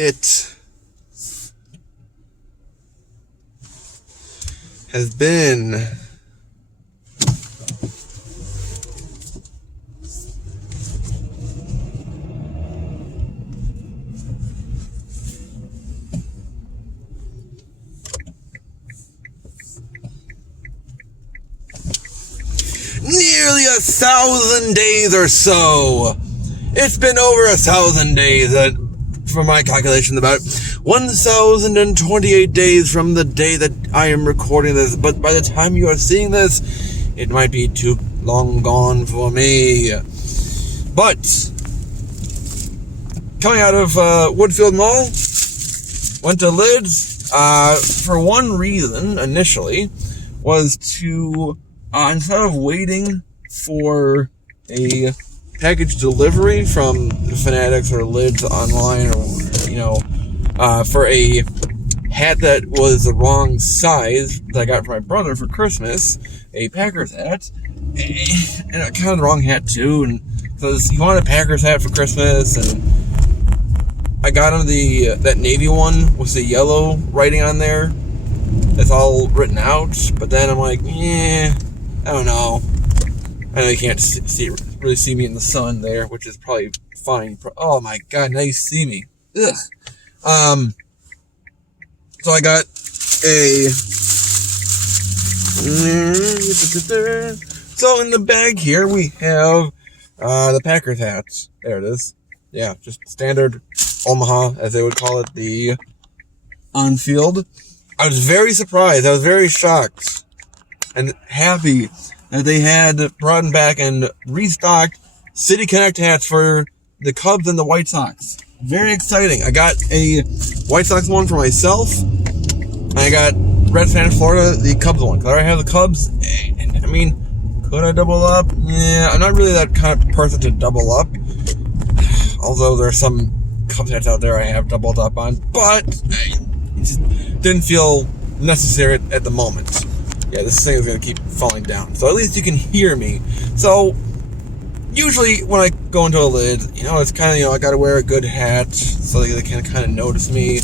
It has been nearly 1,000 days or so. It's been over 1,000 days, for my calculation, about 1,028 days from the day that I am recording this. But by the time you are seeing this, it might be too long gone for me. But coming out of Woodfield Mall, went to Lids for one reason initially, was to instead of waiting for a package delivery from Fanatics or Lids online, or for a hat that was the wrong size that I got for my brother for Christmas, a Packers hat, and kind of the wrong hat too, and because he wanted a Packers hat for Christmas, and I got him that navy one with the yellow writing on there. It's all written out, but then I'm like, I don't know. I know you can't really see me in the sun there, which is probably fine. Oh my god, now you see me. Ugh. So I got a... So in the bag here we have the Packers hats. There it is. Yeah, just standard Omaha, as they would call it, the on-field. I was very surprised. I was very shocked and happy that they had brought back and restocked City Connect hats for the Cubs and the White Sox. Very exciting. I got a White Sox one for myself, and I got Red Fan Florida, the Cubs one. Because I already have the Cubs, and I mean, could I double up? Yeah, I'm not really that kind of person to double up. Although there are some Cubs hats out there I have doubled up on, but it just didn't feel necessary at the moment. Yeah, this thing is going to keep falling down. So at least you can hear me. So usually when I go into a Lid, it's kind of, I got to wear a good hat so they can kind of notice me,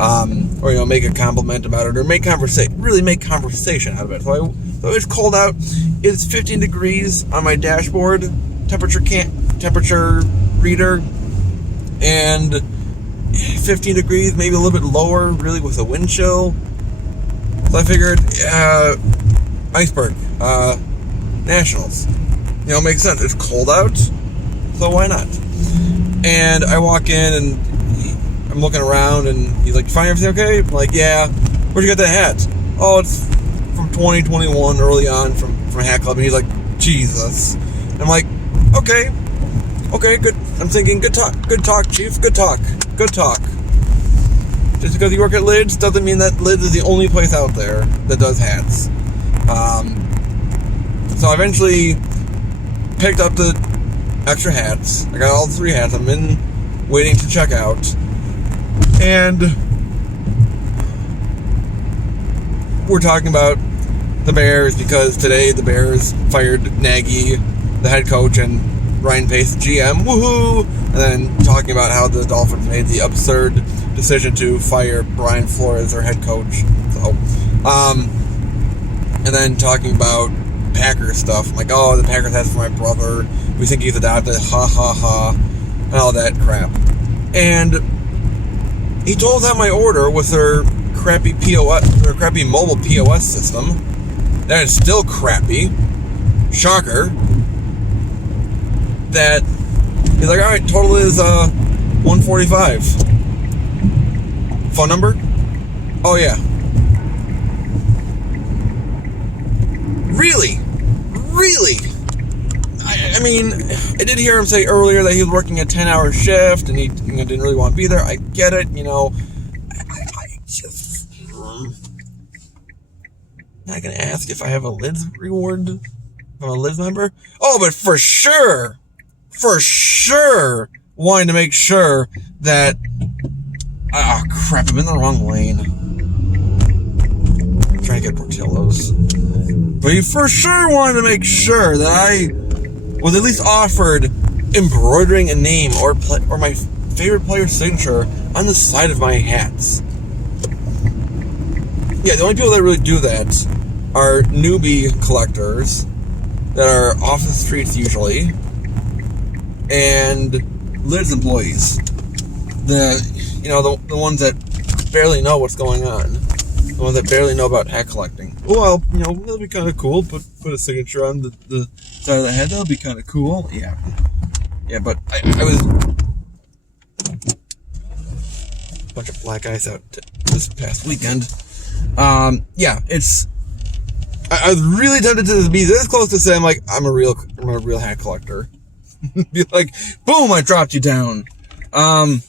or, make a compliment about it, or really make conversation out of it. So it's cold out. It's 15 degrees on my dashboard temperature reader, and 15 degrees, maybe a little bit lower, really, with a wind chill. So I figured, Iceberg, Nationals. Makes sense. It's cold out, so why not? And I walk in, and I'm looking around, and he's like, "You find everything okay?" I'm like, "Yeah." "Where'd you get that hat?" "Oh, it's from 2021, early on, from Hat Club." And he's like, "Jesus." And I'm like, Okay, good. I'm thinking, good talk, Chief. Good talk. Just because you work at Lids doesn't mean that Lids is the only place out there that does hats. So I eventually picked up the extra hats. I got all 3 hats. I'm waiting to check out. And we're talking about the Bears because today the Bears fired Nagy, the head coach, and Ryan Pace, the GM. Woohoo! And then talking about how the Dolphins made the absurd decision to fire Brian Flores, their head coach. So, and then talking about Packers stuff. I'm like, oh, the Packers has for my brother. We think he's adopted. Ha ha ha, and all that crap. And he told that my order with their crappy mobile POS system, that it's still crappy. Shocker. That he's like, all right, total is $145. Phone number? Oh yeah. Really? I mean, I did hear him say earlier that he was working a 10-hour shift and he didn't really want to be there. I get it, I just... not gonna ask if I have a Lids reward, if I'm a Lids member. Oh, but for sure, wanting to make sure that... Oh, crap, I'm in the wrong lane. I'm trying to get Portillo's. But he for sure wanted to make sure that I was at least offered embroidering a name or my favorite player's signature on the side of my hats. Yeah, the only people that really do that are newbie collectors that are off the streets usually, and Lids employees. The ones that barely know what's going on. The ones that barely know about hat collecting. Well, that'll be kind of cool. Put a signature on the side of the head. That'll be kind of cool. Yeah. Yeah, but I was a bunch of black eyes out this past weekend. Yeah, I was really tempted to be this close to saying like I'm a real hat collector. Be like, boom, I dropped you down. But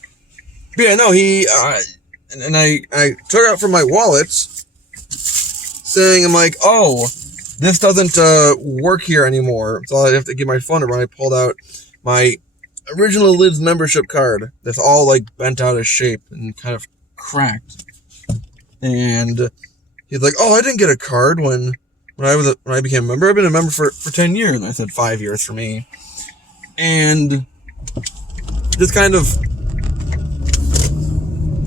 yeah, no, he and I took it out from my wallet, saying I'm like, oh, this doesn't work here anymore, so I have to give my phone number. And I pulled out my original Lids membership card that's all like bent out of shape and kind of cracked. And he's like, oh, I didn't get a card when I became a member. I've been a member for 10 years. And I said 5 years for me. And just kind of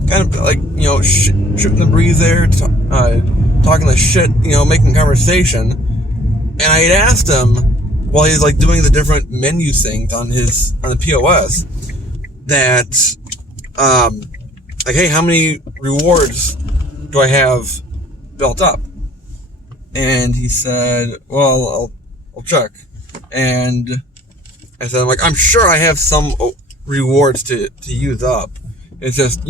like, shooting the breeze there, talking the shit, making conversation. And I had asked him while he's like doing the different menu things on the POS that, like, hey, how many rewards do I have built up? And he said, well, I'll check. And I said, I'm sure I have some rewards to use up. It's just,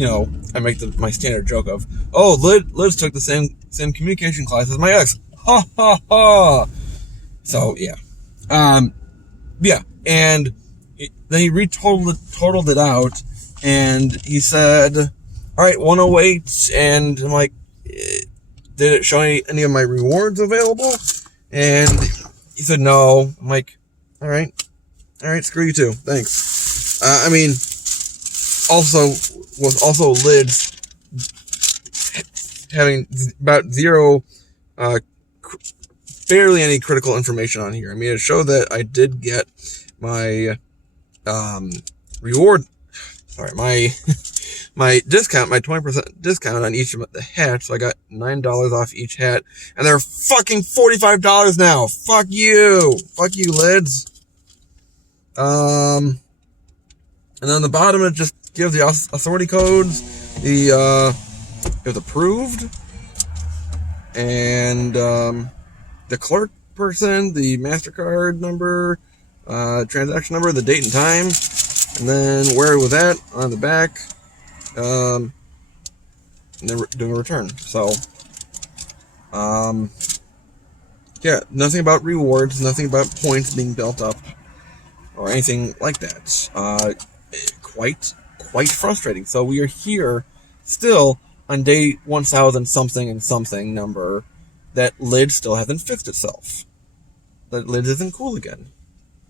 I make my standard joke of, oh, Liz took the same communication class as my ex. Ha ha ha. So yeah. Yeah. And then he totaled it out, and he said, all right, 108. And I'm like, did it show any of my rewards available? And he said no. I'm like, all right, screw you too. Thanks. Also Lids having about zero, barely any critical information on here. It showed that I did get my reward. Sorry, my discount, my 20% discount on each of the hats. So I got $9 off each hat, and they're fucking $45 now. Fuck you, Lids. And then the bottom it just gives the authority codes. It was approved, and the clerk person, the MasterCard number, transaction number, the date and time, and then where it was at on the back, and then doing a return. So, yeah, nothing about rewards, nothing about points being built up, or anything like that. Quite frustrating. So we are here still on day 1,000 something and something number that Lid still hasn't fixed itself. That Lid isn't cool again.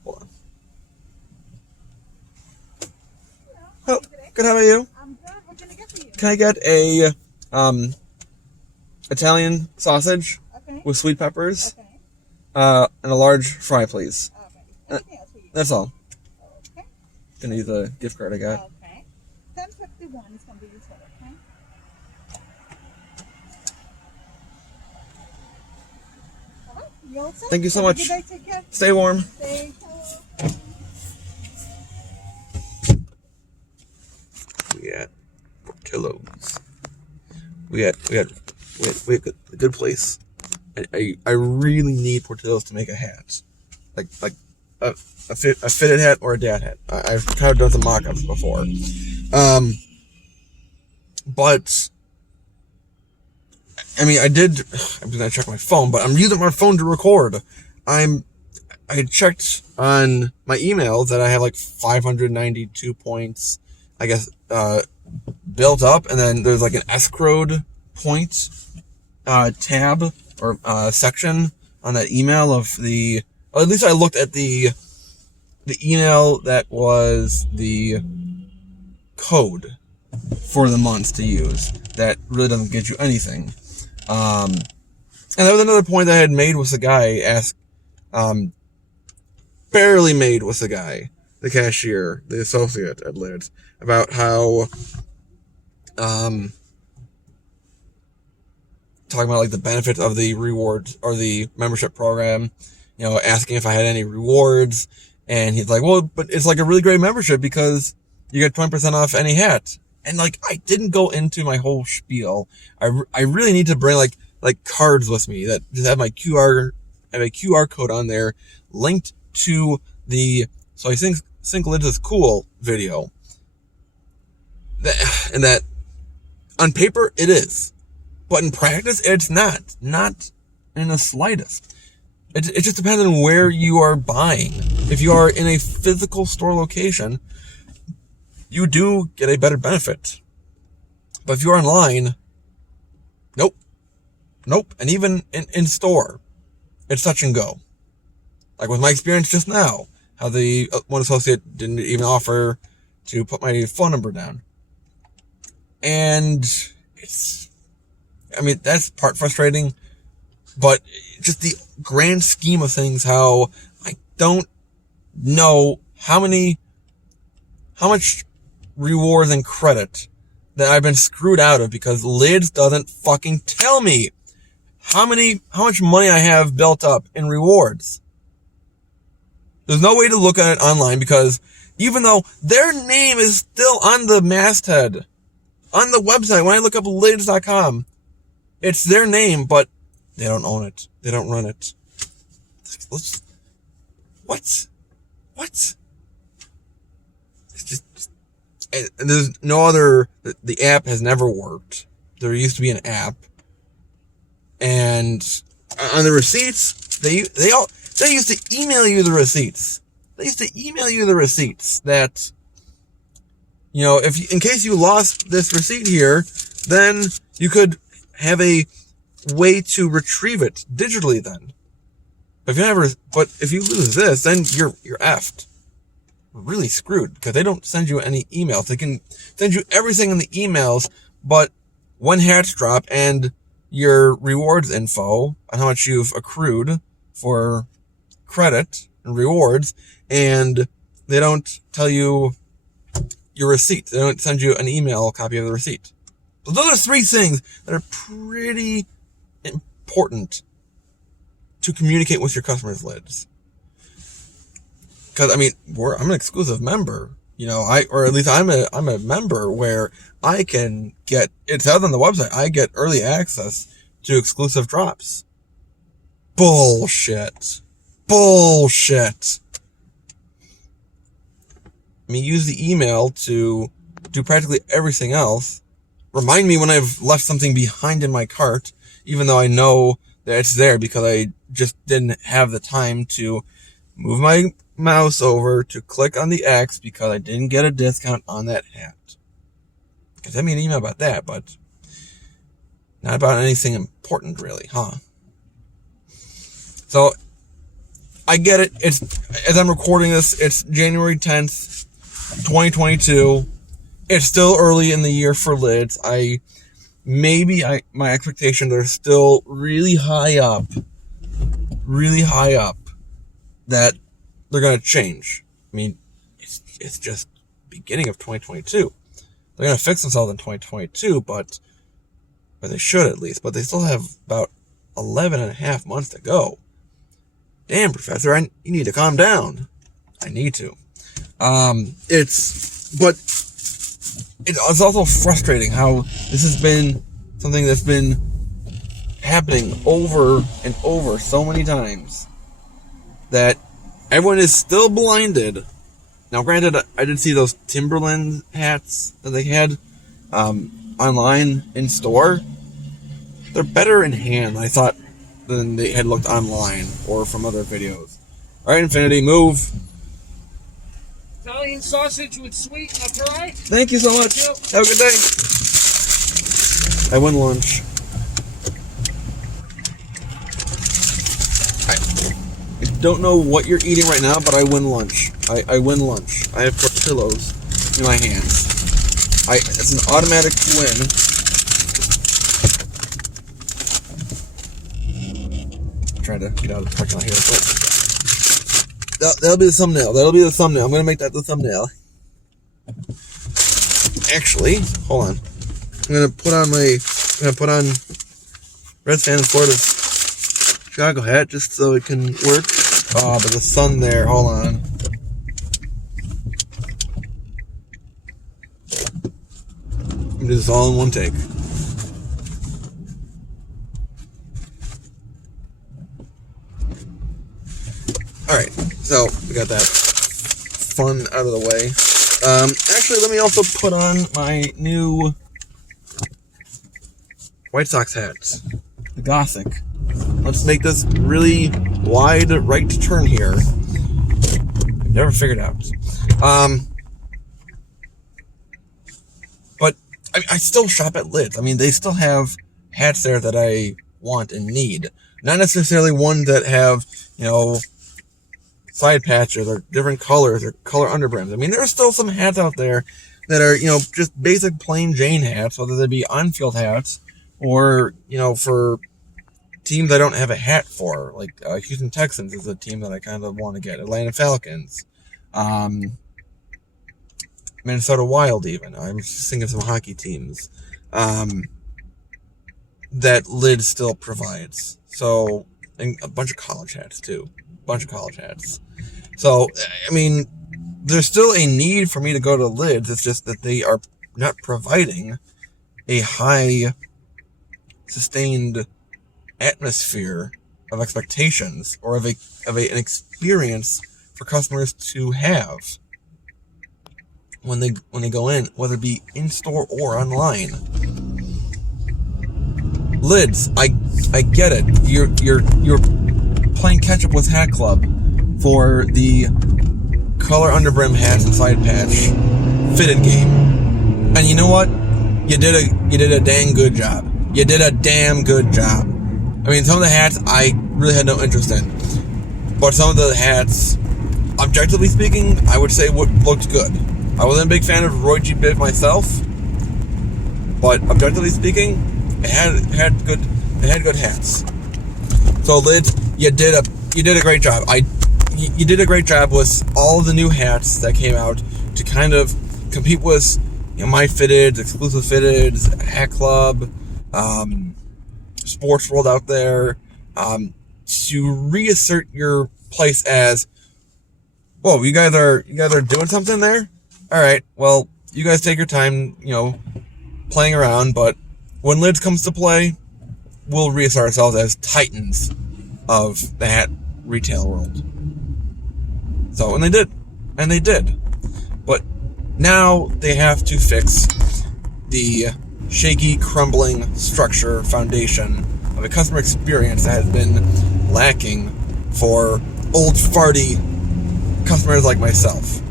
Hold on. Oh, good. How are you? I'm good. What can I get for you? Can I get a Italian sausage with sweet peppers? Okay. And a large fry, please. Okay. Anything else for you? That's all. Okay. Gonna use the gift card I got. Okay. 1051 is gonna be useful, okay? Alright, you all set? Thank you so Have a much. good day. Take care. Stay warm. Stay We got Portillo's. We got a good place. I really need Portillo's to make a hat, like a fitted hat or a dad hat. I've kind of done some mock-ups before, but I did. I'm gonna check my phone, but I'm using my phone to record. I checked on my email that I have like 592 points, I guess, built up, and then there's like an escrowed point tab or section on that email of at least I looked at the email that was the code for the months to use. That really doesn't get you anything. And that was another point that I had made with the guy, barely made with the guy, the cashier, the associate at Lids, about how talking about like the benefits of the rewards or the membership program, you know, asking if I had any rewards, and he's like, well, but it's like a really great membership because you get 20% off any hat. And like, I didn't go into my whole spiel. I really need to bring like cards with me that just have my QR code on there linked to the So I think Lids is cool video. And that on paper it is. But in practice it's not. Not in the slightest. It just depends on where you are buying. If you are in a physical store location, you do get a better benefit. But if you're online, nope. And even in store, it's touch and go. Like with my experience just now, how the one associate didn't even offer to put my phone number down. And that's part frustrating, but just the grand scheme of things, how I don't know how much rewards and credit that I've been screwed out of because Lids doesn't fucking tell me how much money I have built up in rewards. There's no way to look at it online because even though their name is still on the masthead, on the website, when I look up lids.com, it's their name, but they don't own it. They don't run it. What? It's just, and there's no other, the app has never worked. There used to be an app. And on the receipts, they used to email you the receipts. They used to email you the receipts that, you know, in case you lost this receipt here, then you could have a way to retrieve it digitally then. But if you lose this, then you're effed. Really screwed because they don't send you any emails. They can send you everything in the emails, but when hats drop and your rewards info on how much you've accrued for credit and rewards, and they don't tell you your receipt. They don't send you an email copy of the receipt. So those are three things that are pretty important to communicate with your customers' Lids. Because I'm an exclusive member, you know. I'm a member where I can get. It says on the website I get early access to exclusive drops. Bullshit. Use the email to do practically everything else. Remind me when I've left something behind in my cart, even though I know that it's there because I just didn't have the time to move my mouse over to click on the X because I didn't get a discount on that hat. Send me an email about that, but not about anything important really, huh? So, I get it. As I'm recording this, it's January 10th, 2022. It's still early in the year for Lids. My expectations are still really high up that they're going to change. It's just beginning of 2022. They're going to fix themselves in 2022, but they should at least. But they still have about 11 and a half months to go. Damn, Professor, you need to calm down. I need to. It's also frustrating how this has been something that's been happening over and over so many times that everyone is still blinded. Now, granted, I did see those Timberland hats that they had online in store. They're better in hand, I thought, than they had looked online or from other videos. All right, Infinity, move. Italian sausage with sweet, that's all right? Thank you so much. Have a good day. I win lunch. I don't know what you're eating right now, but I win lunch. I win lunch. I have tortillas in my hands. It's an automatic win. I'm trying to get out of the parking lot here, but That'll be the thumbnail. That'll be the thumbnail. I'm gonna make that the thumbnail. Actually, hold on. I'm gonna put on Reds fan Florida's Chicago hat just so it can work. Oh, but the sun there. Hold on. I'm do this all in one take. Alright, so we got that fun out of the way. Actually, let me also put on my new White Sox hats. The Gothic. Let's make this really wide right turn here. Never figured out. But I still shop at Lids. I mean, they still have hats there that I want and need. Not necessarily ones that have, side patches or different colors or color underbrims. I mean, there's still some hats out there that are, just basic plain Jane hats, whether they be on-field hats or, for teams I don't have a hat for. Like Houston Texans is a team that I kind of want to get. Atlanta Falcons. Minnesota Wild even. I'm just thinking of some hockey teams that Lid still provides. So, and a bunch of college hats too. So, I mean, there's still a need for me to go to Lids. It's just that they are not providing a high sustained atmosphere of expectations or of an experience for customers to have when they go in, whether it be in store or online. Lids, I get it. You're playing catch up with Hat Club for the color underbrim hats and side patch fitted game. And you know what? You did a dang good job. You did a damn good job. I mean, some of the hats I really had no interest in, but some of the hats, objectively speaking, I would say looked good. I wasn't a big fan of Roy G. Biv myself, but objectively speaking, it had good hats. So Lids, you did a great job. You did a great job with all of the new hats that came out to kind of compete with My Fitteds, Exclusive Fitteds, Hat Club, Sports World out there, to reassert your place as, whoa, you guys are doing something there? Alright, well, you guys take your time, playing around, but when Lids comes to play, we'll reassert ourselves as titans of the hat retail world. So, and they did. But now they have to fix the shaky, crumbling structure, foundation of a customer experience that has been lacking for old farty customers like myself.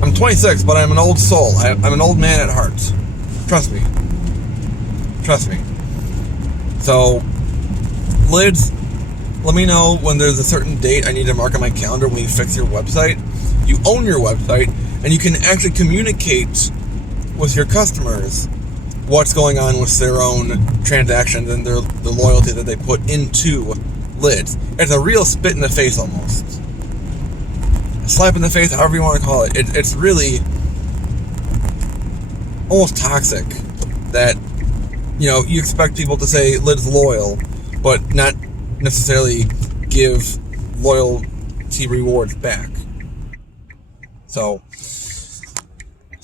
I'm 26, but I'm an old soul. I'm an old man at heart. Trust me. So, Lids, let me know when there's a certain date I need to mark on my calendar when you fix your website. You own your website, and you can actually communicate with your customers what's going on with their own transactions and the loyalty that they put into Lids. It's a real spit in the face almost. A slap in the face, however you want to call it. It's really almost toxic that, you expect people to say Lids loyal, but not necessarily give loyalty rewards back. So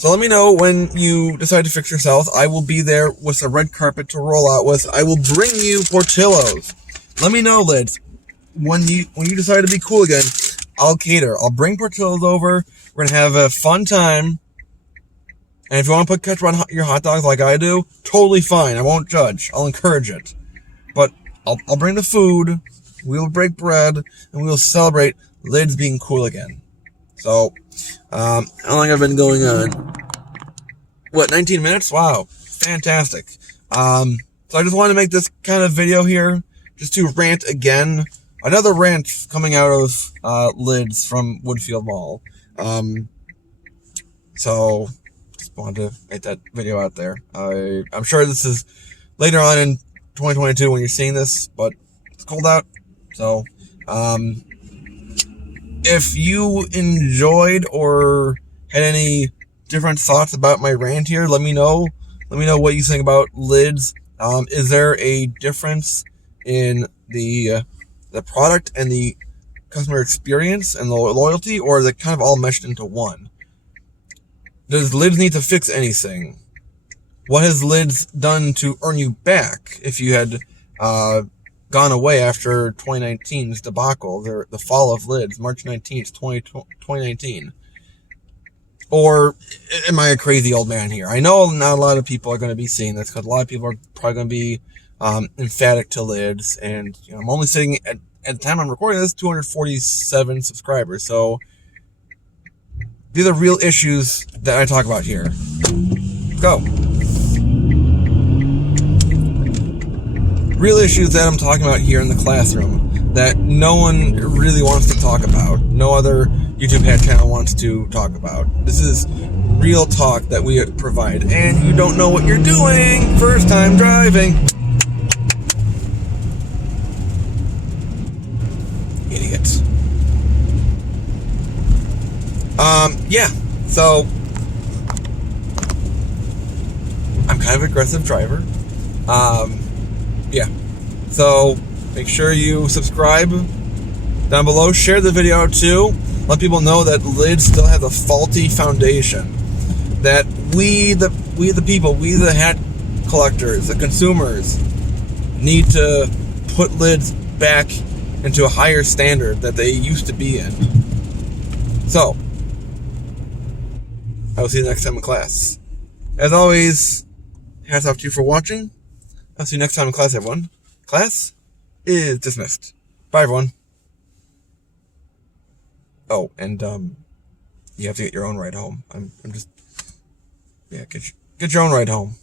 let me know when you decide to fix yourself. I will be there with a red carpet to roll out with. I will bring you Portillos. Let me know, Lids, when you decide to be cool again. I'll cater. I'll bring Portillos over. We're gonna have a fun time. And if you want to put ketchup on your hot dogs like I do, totally fine. I won't judge. I'll encourage it. But I'll bring the food. We'll break bread, and we'll celebrate Lids being cool again. So, how long have I been going on? 19 minutes? Wow. Fantastic. So I just wanted to make this kind of video here, just to rant again. Another rant coming out of Lids from Woodfield Mall. So, just wanted to make that video out there. I'm sure this is later on in 2022 when you're seeing this, but it's cold out. So, if you enjoyed or had any different thoughts about my rant here, let me know. Let me know what you think about lids. Is there a difference in the product and the customer experience and the loyalty, or is it kind of all meshed into one? Does lids need to fix anything? What has lids done to earn you back if you had gone away after 2019's debacle, the fall of lids, March 19th, 2019? Or am I a crazy old man here? I know not a lot of people are going to be seeing this because a lot of people are probably going to be emphatic to lids, and I'm only sitting at the time I'm recording this 247 subscribers. So these are real issues that I talk about here. Let's go. Real issues that I'm talking about here in the classroom that no one really wants to talk about. No other YouTube head channel wants to talk about. This is real talk that we provide. And you don't know what you're doing. First time driving. Idiots. Yeah. So I'm kind of an aggressive driver. Yeah. So make sure you subscribe down below. Share the video out too. Let people know that lids still has a faulty foundation. That we the people, we the hat collectors, the consumers, need to put lids back into a higher standard that they used to be in. So I will see you next time in class. As always, hats off to you for watching. I'll see you next time in class, everyone. Class is dismissed. Bye, everyone. Oh, and you have to get your own ride home. I'm just, yeah, get your own ride home.